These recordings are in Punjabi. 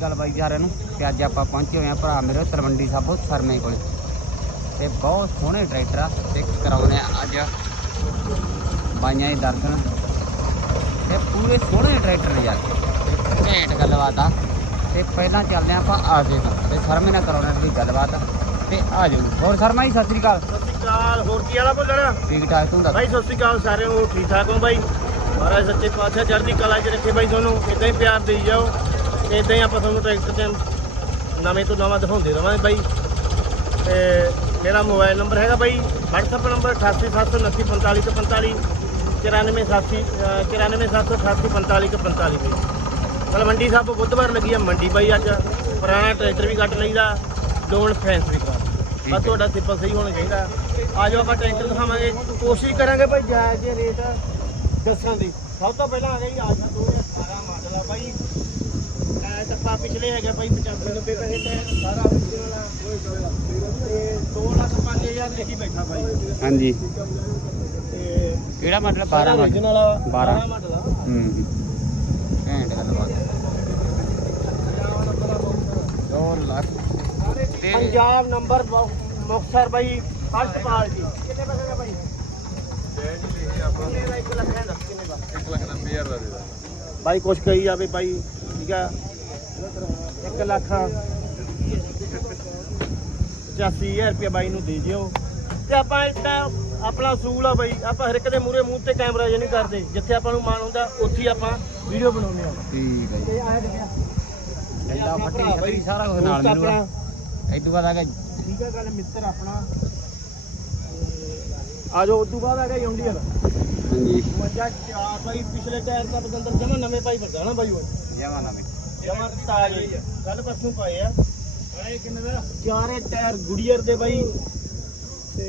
ਗੱਲ ਬਾਈ ਸਾਰਿਆਂ ਨੂੰ ਤੇ ਅੱਜ ਆਪਾਂ ਪਹੁੰਚੇ ਹੋਏ ਆ ਭਰਾ ਮੇਰੇ ਤਲਵੰਡੀ ਸਾਬੋ ਸਰਮੇ ਕੋਲੇ। ਤੇ ਬਹੁਤ ਸੋਹਣੇ ਟਰੈਕਟਰ ਆ ਤੇ ਕਰਾਉਣੇ ਆ ਅੱਜ। ਬਾਈਆਂ ਦੇ ਦਰਸ਼ਨ। ਤੇ ਪੂਰੇ ਸੋਹਣੇ ਟਰੈਕਟਰ ਨੇ ਯਾਰ। ਤੇ ਘੈਂਟ ਗੱਲਬਾਤ ਆ। ਤੇ ਪਹਿਲਾਂ ਚੱਲਦੇ ਆਪਾਂ ਆਜੇ ਤੋਂ। ਤੇ ਸਰਮੇ ਨਾਲ ਕਰਾਉਣੇ ਦੀ ਗੱਲਬਾਤ। ਤੇ ਆ ਜਾਓ ਹੋਰ ਸ਼ਰਮਾ ਜੀ ਸਤਿ ਸ੍ਰੀ ਅਕਾਲ। ਸਤਿ ਸ਼੍ਰੀ ਅਕਾਲ। ਹੋਰ ਕੀ ਹਾਲ ਆ ਬੋਲਣਾ ਠੀਕ ਠਾਕ ਤੂੰ ਦੱਸ? ਭਾਈ ਸਤਿ ਸ਼੍ਰੀ ਅਕਾਲ ਸਾਰਿਆਂ ਨੂੰ। ਠੀਕ ਠਾਕ ਹੋ ਬਾਈ? ਮਹਾਰਾਜ ਸੱਚੇ ਪਾਤਸ਼ਾਹ ਚੜ੍ਹਦੀ ਕਲਾ 'ਚ ਰੱਖੇ ਬਾਈ ਤੁਹਾਨੂੰ। ਇਦਾਂ ਹੀ ਪਿਆਰ ਦੇਈ ਜਾਓ। ਤੇ ਇਦਾਂ ਹੀ ਆਪਾਂ ਤੁਹਾਨੂੰ ਟਰੈਕਟਰ ਤੇ ਨਵੇਂ ਤੋਂ ਨਵਾਂ ਦਿਖਾਉਂਦੇ ਰਵਾਂਗੇ ਬਾਈ। ਤੇ ਮੇਰਾ ਮੋਬਾਈਲ ਨੰਬਰ ਹੈਗਾ ਬਾਈ WhatsApp ਨੰਬਰ 8879454545 947884545 ਬਾਈ ਤਲਵੰਡੀ ਸਾਹਿਬ ਬੁੱਧਵਾਰ ਲੱਗੀ ਆ ਮੰਡੀ ਬਾਈ ਅੱਜ। ਪੁਰਾਣਾ ਟਰੈਕਟਰ ਵੀ ਕੱਟ ਲਈਦਾ ਲੋਨ ਫੈਂਸ ਵੀ ਕਰਾ ਬਸ ਤੁਹਾਡਾ ਸਿੱਪਲ ਸਹੀ ਹੋਣਾ ਚਾਹੀਦਾ। ਆ ਜਾਓ ਆਪਾਂ ਟਰੈਕਟਰ ਦਿਖਾਵਾਂਗੇ। ਕੋਸ਼ਿਸ਼ ਕਰਾਂਗੇ ਭਾਈ ਜਾਇਜ਼ ਰੇਟ ਦੱਸਣ ਦੀ। ਸਭ ਤੋਂ ਪਹਿਲਾਂ ਆ ਗਈ ਆਸ਼ਾ 2018 ਮਾਡਲ ਆ ਬਾਈ। ਟੱਪਾ ਪਿਛਲੇ ਹੈਗਾ ਬਾਈ 95 90 ਪੈਸੇ ਤੇ ਸਾਰਾ original ਆ ਤੇ 2 ਲੱਖ 5000 ਲਿਖੀ ਬੈਠਾ ਬਾਈ ਹਾਂਜੀ। ਤੇ ਕਿਹੜਾ ਮਾਡਲ 12 ਸਾਰਾ ਮਾਡਲ original ਆ 12 12 ਮਾਡਲ ਆ। ਹੂੰ। ਘੈਂਟ ਗੱਲਬਾਤ ਦੋ ਲੱਖ। ਤੇ ਪੰਜਾਬ ਨੰਬਰ ਮੁਕਤਸਰ ਬਾਈ ਫਸਟ ਪਾਰਟੀ ਕਿੰਨੇ ਪੈਸੇ ਦਾ ਬਾਈ ਕਿੰਨੇ ਦਾ 1 ਲੱਖ ਹੈ ਦੱਸ ਕਿੰਨੇ ਦਾ ਬਾਈ ਕੁਛ ਕਹੀ ਜਾਵੇ ਬਾਈ ਠੀਕ ਆ? 1 ਲੱਖ 85000 ਰੁਪਏ ਬਾਈ ਨੂੰ ਦੇ ਦਿਓ। ਤੇ ਆਪਾਂ ਇਦਾਂ ਆਪਣਾ ਅਸੂਲ ਆ ਬਾਈ ਆਪਾਂ ਹਰ ਇੱਕ ਦੇ ਮੂਰੇ ਮੂੰਹ ਤੇ ਕੈਮਰਾ ਜੇ ਨਹੀਂ ਕਰਦੇ ਜਿੱਥੇ ਆਪਾਂ ਨੂੰ ਮਾਣ ਹੁੰਦਾ ਉੱਥੇ ਹੀ ਆਪਾਂ ਵੀਡੀਓ ਬਣਾਉਂਦੇ ਆ। ਠੀਕ ਹੈ ਜੀ। ਤੇ ਆਇਆ ਕਿਹਾ ਐਡਾ ਫੱਟੀ ਛਤਰੀ ਸਾਰਾ ਕੁਝ ਨਾਲ ਮਿਲੂਗਾ। ਐਦੂ ਬਾਅਦ ਆ ਗਿਆ ਠੀਕ ਆ ਗੱਲ ਮਿੱਤਰ ਆਪਣਾ। ਆ ਜਾਓ ਉਦੋਂ ਬਾਅਦ ਆ ਗਿਆ ਯੌਂਡੀਅਲ ਹਾਂਜੀ। ਮੱਝਾ ਚਾਰ ਬਾਈ ਪਿਛਲੇ ਟਾਇਰ ਦਾ ਬਦੰਦਰ ਜਮਾ ਨਵੇਂ ਪਾਈ ਨਾ ਬਾਈ ਉਹ। ਜਮਾ ਨਵੇਂ। ਜਮਾ ਤਾਜ਼ੇ ਕੱਲ ਪਰਸੋਂ ਪਾਏ ਆ। ਇਹ ਕਿੰਨੇ ਦਾ? ਚਾਰੇ ਟਾਇਰ ਗੁੜੀਅਰ ਦੇ ਬਾਈ। ਤੇ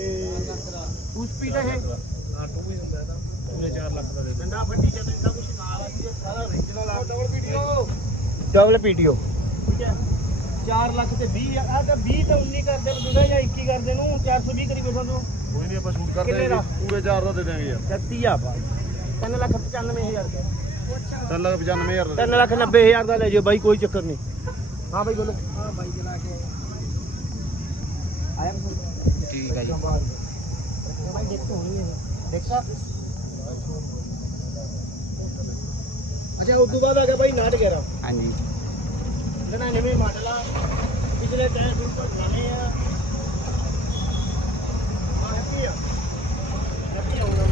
ਉਸ ਸਪੀਡ ਹੈ ਹਾਂ ਟੂ ਹੀ ਹੁੰਦਾ ਇਹਦਾ ਪੂਰੇ 4 ਲੱਖ ਦਾ ਦੇ ਡੰਡਾ ਫੱਟੀ ਚ ਇਹਦਾ ਕੁਝ ਨਾਲ ਆ ਜੀ ਸਾਰਾ origignal ਆ। ਡਬਲ ਪੀਟੀਓ ਡਬਲ ਪੀਟੀਓ ਠੀਕ ਹੈ। 4 ਲੱਖ ਤੇ 20 ਆ। ਤਾਂ 20 ਤੇ 19 ਕਰਦੇ ਬਦੂਗਾ ਜਾਂ 21 ਕਰਦੇ ਨੂੰ 420 ਕਰੀ ਬੈਠਾ ਤੂੰ ਕੋਈ ਨਹੀਂ ਆਪਾਂ ਸ਼ੂਟ ਕਰਦੇ ਪੂਰੇ 4 ਦਾ ਦੇ ਦਾਂਗੇ ਯਾਰ। 36 ਆ ਬਾਈ। 3 ਲੱਖ 95000 ਦਾ 3 ਲੱਖ 95000 ਦਾ 3 ਲੱਖ 90000 ਦਾ ਲੈ ਜਿਓ ਬਾਈ ਕੋਈ ਚੱਕਰ ਨਹੀਂ। ਹਾਂ ਬਾਈ ਬੋਲੋ। ਹਾਂ ਬਾਈ ਚਲਾ ਕੇ ਆਇਆ ਠੀਕ ਹੈ ਜੀ। ਬਾਈ ਦੇਖੋ ਹੋਣੀ ਹੈ ਦੇਖਾ ਅੱਛਾ ਉਸ ਤੋਂ ਬਾਅਦ ਆ ਗਿਆ ਬਾਈ 911 ਹਾਂਜੀ। 99 ਮਾਡਲ ਆ। ਪਿਛਲੇ ਟਾਇਰ ਬਿਲਕੁਲ ਨਵੇਂ ਆ। ਹਾਂ ਹੈਪੀ ਆ। ਹੈਪੀ ਆਉਂਦਾ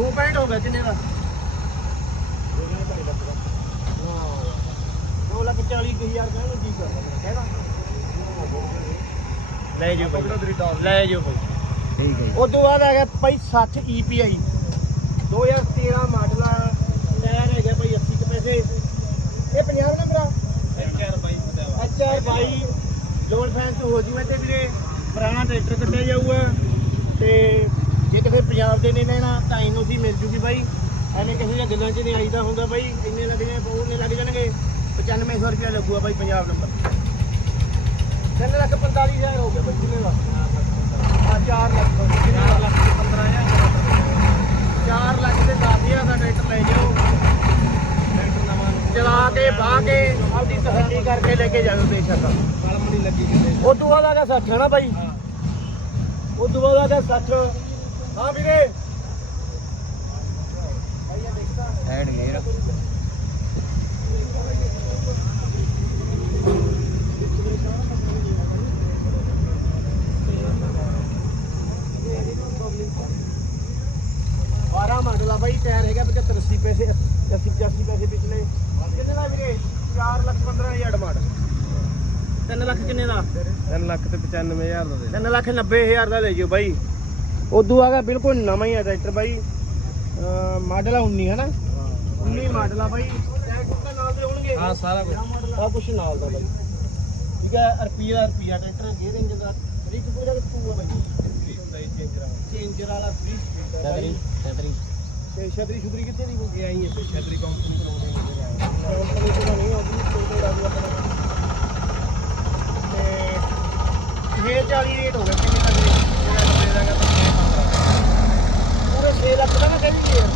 2 ਪੈਂਟ ਹੋ ਗਿਆ ਕਿੰਨੇ ਦਾ? 2 ਲੱਖ 40 ਹਜ਼ਾਰ ਕਹਿੰਦਾ ਕੀ ਕਰਦਾ ਕਹਿੰਦਾ। ਲੈ ਜਿਓ ਭਾਈ। ਲੈ ਜਿਓ ਭਾਈ। ਠੀਕ ਹੈ ਉਦੋਂ ਬਾਅਦ ਆ ਗਿਆ ਭਾਈ 60 EPI 2013 ਮਾਡਲ ਆ ਟਾਇਰ ਹੈਗਾ ਭਾਈ 80 ਕੁ ਪੈਸੇ। ਇਹ 50 ਦਾ ਮੇਰਾ HR 22 HR 22 ਲੋਨ ਫੈਂਸ ਹੋ ਜੂਗਾ ਤੇ ਵੀਰੇ। ਪੁਰਾਣਾ ਟਰੈਕਟਰ ਕੱਢਿਆ ਜਾਊਗਾ ਤੇ ਪੰਜਾਬ ਦੇ ਨੇ ਲੈਣਾ ਤਾਂ ਇਹਨੂੰ ਸੀ ਮਿਲ ਜੂਗੀ ਬਾਈ। ਐਵੇਂ ਕਿਸੇ ਦੀਆਂ ਗੱਲਾਂ 'ਚ ਨਹੀਂ ਆਈਦਾ ਹੁੰਦਾ ਬਾਈ। ਇੰਨੇ ਲੱਗਣੇ ਉਹਨੇ ਲੱਗ ਜਾਣਗੇ। 9500 ਰੁਪਇਆ ਲੱਗੂਗਾ ਬਾਈ ਪੰਜਾਬ ਨੰਬਰ 3 ਲੱਖ 45000 ਹੋ ਗਿਆ ਬਾਈ ਕਿੰਨੇ ਦਾ। ਆ 4 ਲੱਖ 4 ਲੱਖ 15000 4 ਲੱਖ ਦੇ 10000 ਦਾ ਟਰੈਕਟਰ ਲੈ ਜਾਓ। ਟਰੈਕਟਰ ਨਵਾਂ ਚਲਾ ਕੇ ਬਾਹ ਕੇ ਆਪਦੀ ਤਸੱਲੀ ਕਰਕੇ ਲੈ ਕੇ ਜਾਓ ਬੇਸ਼ੱਕ ਕਲਮ ਨਹੀਂ ਲੱਗੀ ਉਹ ਤੋਂ ਬਾਅਦ ਆ ਗਿਆ 60 ਹੈ ਨਾ ਬਾਈ? ਉਹ ਤੋਂ ਬਾਅਦ ਆ ਗਿਆ 60 ਹਾਂ ਵੀਰੇ। ਮਾਡਲ ਆ ਬਾਈ ਟਾਇਰ ਹੈਗਾ 75 80 ਪੈਸੇ 80 85 ਪੈਸੇ ਪਿਛਲੇ। ਕਿੰਨੇ ਦਾ ਵੀਰੇ? 4 ਲੱਖ 15000 ਮਾਡਲ। 3 ਲੱਖ ਕਿੰਨੇ ਦਾ? 3 ਲੱਖ ਤੇ 95000 ਦਾ ਦੇ। 3 ਲੱਖ 90000 ਦਾ ਲੈ ਜਿਓ ਬਾਈ। ਉਦੋਂ ਆ ਗਿਆ ਬਿਲਕੁਲ ਨਵਾਂ ਹੀ ਆ ਟਰੈਕਟਰ ਬਾਈ। ਮਾਡਲ ਆ 19 ਹੈ। ਨਾ 19 ਮਾਡਲ ਆ ਬਾਈ। ਟੁੱਟਾ ਨਾਲ ਦੇ ਹੋਣਗੇ। ਹਾਂ ਸਾਰਾ ਕੁਝ ਸਭ ਕੁਝ ਨਾਲ ਦਾ ਬਾਈ। ਠੀਕ ਹੈ ਰੁਪਈਆ ਰੁਪਈਆ ਟਰੈਕਟਰ ਗੇਅਰ ਇੰਜਨ ਦਾ। ਤਰੀਕ ਪੂਰਾ ਟੂ ਆ ਬਾਈ। ਚੇਂਜਰ ਵਾਲਾ 3 ਛਤਰੀ ਛਤਰੀ ਤੇ ਛਤਰੀ ਛੁਤਰੀ ਕਿੱਥੇ ਦੀ ਕੋਈ ਇਹ ਆਈ ਹੈ ਛਤਰੀ ਕੰਪਨੀ ਤੋਂ ਲਾਉਂਦੇ ਕੰਪਨੀ ਤੋਂ ਨਹੀਂ ਆਉਂਦੀ ਕੋਈ ਰਾਜੂ ਆਪਣਾ ਤੇ ਇਹ 40 ਰੇਟ ਹੋ ਗਿਆ ਕਿੰਨੇ ਦਾ ਰੇਟ ਜਿਹੜਾ ਦੇ ਦਾਂਗਾ ਤਾਂ ਪੂਰੇ 6 ਲੱਖ ਦਾ ਨਾ ਕਹਿੰਦੀ ਯਾਰ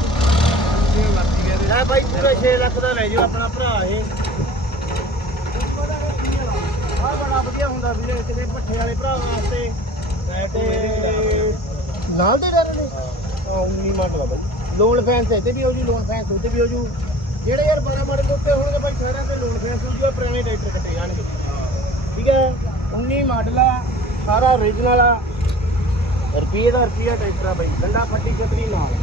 ਇਹ ਮਰਜ਼ੀ ਦੇ ਦੇ ਲੈ ਬਾਈ ਪੂਰੇ 6 ਲੱਖ ਦਾ ਲੈ ਜਾਓ ਆਪਣਾ ਭਰਾ ਇਹ। ਆ ਬੜਾ ਵਧੀਆ ਹੁੰਦਾ ਵੀਰੇ ਕਿਤੇ ਭੱਠੇ ਵਾਲੇ ਭਰਾ ਵਾਸਤੇ। ਤੇ ਨਾਲ ਦੇ ਡਰ ਨੇ? 19 ਮਾਡਲ ਆ ਬਾਈ। ਲੋਨ ਫੈਂਸ ਇੱਥੇ ਵੀ ਹੋ ਜੂ ਲੋਨ ਫੈਂਸ ਉੱਤੇ ਵੀ ਹੋ ਜੂ ਜਿਹੜੇ ਯਾਰ 12 ਮਾਡਲ ਉੱਤੇ ਹੋਣਗੇ ਬਾਈ ਸਾਰਿਆਂ ਤੇ ਲੋਨ ਫੈਂਸ ਹੋ ਜੂਗਾ ਪੁਰਾਣੇ ਟਰੈਕਟਰ ਕੱਟੇ ਜਾਣਗੇ। ਠੀਕ ਹੈ? 19 ਮਾਡਲ ਆ ਸਾਰਾ ਓਰੀਜਨਲ ਆ। ਰੁਪਏ ਦਾ ਰੁਪਿਆ ਟਰੈਕਟਰ ਆ ਬਾਈ ਡੰਡਾ ਫੱਟੀ ਛਤਰੀ ਨਾਲ।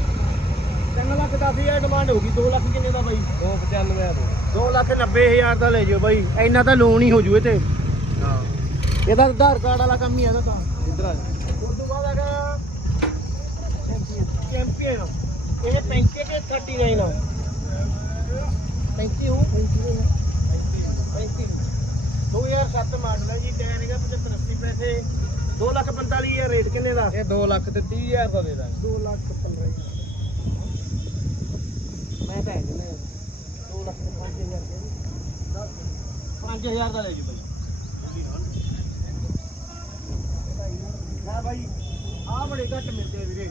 3 ਲੱਖ 10 ਹਜ਼ਾਰ ਡਿਮਾਂਡ ਹੋਗੀ 2 ਲੱਖ ਕਿੰਨੇ ਦਾ ਬਾਈ? 295 ਦੇ 2 ਲੱਖ 90 ਹਜ਼ਾਰ ਦਾ ਲੈ ਜਿਓ ਬਾਈ ਇੰਨਾ ਤਾਂ ਲੋਨ ਹੀ ਹੋ ਜੂ ਇਹ ਤੇ ਹਾਂ ਇਹਦਾ ਆਧਾਰ ਕਾਰਡ ਵਾਲਾ ਕੰਮ ਹੀ ਆ ਨਾ ਤਾਂ। ਇਧਰ ਆ ਉਸ ਤੋਂ ਬਾਅਦ ਹੈਗਾ ਚੈਂਪੀਅਨ ਇਹ 35 ਕੇ 39 ਆ? 35 ਹੋ 35 2007 ਮਾਡਲ ਹੈ ਜੀ ਟਾਇਰ ਹੈਗਾ 75 80 ਪੈਸੇ। 2 ਲੱਖ 45 ਹਜ਼ਾਰ ਰੇਟ ਕਿੰਨੇ ਦਾ? ਇਹ 2 ਲੱਖ ਤੇ 30000 ਦਾ ਦੇ ਦਾਂਗੇ। 2 ਲੱਖ 15 ਮੈਂ ਹੈ ਨਾ 2 ਲੱਖ ਤੇ 5000 5000 ਦਾ ਲੈ ਜੀ ਬਾਈ। ਹਾਂ ਆ ਬੜੇ ਘੱਟ ਮਿਲਦੇ ਵੀਰੇ।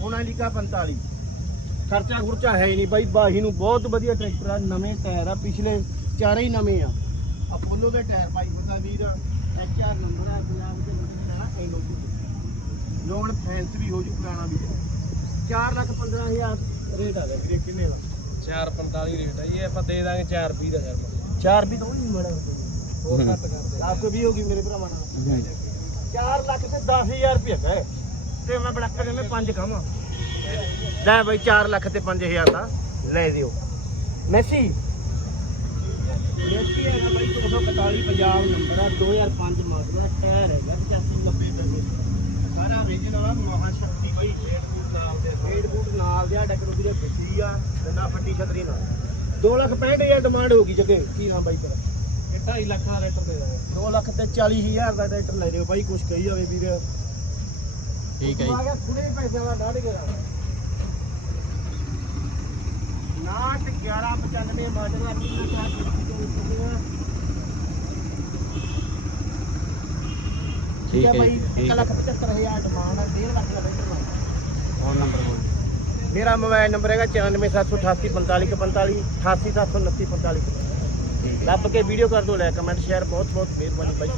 ਉਹਨਾਂ ਦੀ ਕਾ 45 ਖਰਚਾ ਖੁਰਚਾ ਹੈ ਹੀ ਨਹੀਂ ਬਾਈ। ਬਾਹੀ ਨੂੰ ਬਹੁਤ ਵਧੀਆ ਟਰੈਕਟਰ ਆ ਨਵੇਂ ਟਾਇਰ ਆ। ਪਿਛਲੇ ਚਾਰੇ ਹੀ ਨਵੇਂ ਆ। ਅਪੋਲੋ ਦੇ ਟਾਇਰ ਭਾਈ ਬੰਦਾ ਵੀਰ? ਐਚ ਆਰ ਨੰਬਰ ਆ ਪੰਜਾਬ ਦੇ ਆ। ਐਨੋ ਲੋਨ ਫੈਂਸ ਵੀ ਹੋ ਜੂ ਪੁਰਾਣਾ ਵੀ 4 ਲੱਖ 15000 ਰੇਟ ਆ ਗਿਆ ਕਿੰਨੇ ਦਾ 445 ਰੇਟ ਆ ਇਹ ਆਪਾਂ ਦੇ ਦਾਂਗੇ 4 20 ਦਾ ਸ਼ਰਮਾ 4 ਵੀ ਤਾਂ ਨਹੀਂ ਮੜਾ ਹੋਰ ਘੱਟ ਕਰ ਦੇ ਆਪਕੋ ਵੀ ਹੋਗੀ ਮੇਰੇ ਭਰਾਵਾਂ ਨਾਲ। 4 ਲੱਖ ਤੇ 10000 ਰੁਪਏ ਹੈ ਤੇ ਮੈਂ ਬੜਾਕਾ ਦੇ ਮੈਂ 5 ਕਹਾਂ ਲੈ ਬਈ 4 ਲੱਖ ਤੇ 5000 ਦਾ। ਲੈ ਦਿਓ। ਮੈਸੀ? ਮੈਸੀ ਹੈਗਾ ਬਾਈ 241 ਪੰਜਾਬ ਨੰਬਰ ਆ 2005 ਮਾਡਲ ਆ ਟਾਇਰ ਹੈਗਾ 490 ਪੈਸੇ ਸਾਰਾ ਓਰੀਜਨਲ ਆ ਮਹਾ ਸ਼ਕਤੀ ਬਾਈ ਰੇਡ ਬੂਟ ਨਾਲ ਦੇ ਰੇਡ ਬੂਟ ਨਾਲ ਦੇ ਆ ਡੱਕਰ ਦੀ ਬਿੱਟੀ ਆ ਡੰਡਾ ਫੱਟੀ ਛਤਰੀ ਨਾਲ। 2 ਲੱਖ 65000 ਡਿਮਾਂਡ ਹੋਗੀ ਜੱਗੇ। ਕੀ ਨਾਮ ਬਾਈ ਤੇਰਾ? ਇਹ 2.5 ਲੱਖ ਦਾ ਰੇਟ ਦੇ ਦਾਂਗੇ 2 ਲੱਖ ਤੇ 40000 ਦਾ ਟਰੈਕਟਰ ਲੈ ਲਿਓ ਬਾਈ ਕੁਛ ਕਹੀ ਜਾਵੇ ਵੀਰ। ਠੀਕ ਹੈ ਆ ਜੀ। ਗਿਆ ਥੋੜੇ ਪੈਸੇ ਵਾਲਾ ਡਾਢ ਗਿਆ। ਨਾਟ 1195 ਮਾਡਲ ਦਾ ਕਿੰਨਾ ਚਾਰਜ ਠੀਕ ਹੈ ਬਾਈ 1 ਲੱਖ 75000 ਡਿਮਾਂਡ ਆ 1.5 ਲੱਖ ਦਾ ਟਰੈਕਟਰ ਫੋਨ ਨੰਬਰ ਬੋਲ। ਮੇਰਾ ਮੋਬਾਈਲ ਨੰਬਰ ਹੈਗਾ 9478844545 88729 45 ਲੱਭ ਕੇ ਵੀਡੀਓ ਕਰ ਦੋ ਲੈ ਕਮੈਂਟ ਸ਼ੇਅਰ ਬਹੁਤ ਬਹੁਤ ਮਿਹਰਬਾਨੀ ਬਾਈ।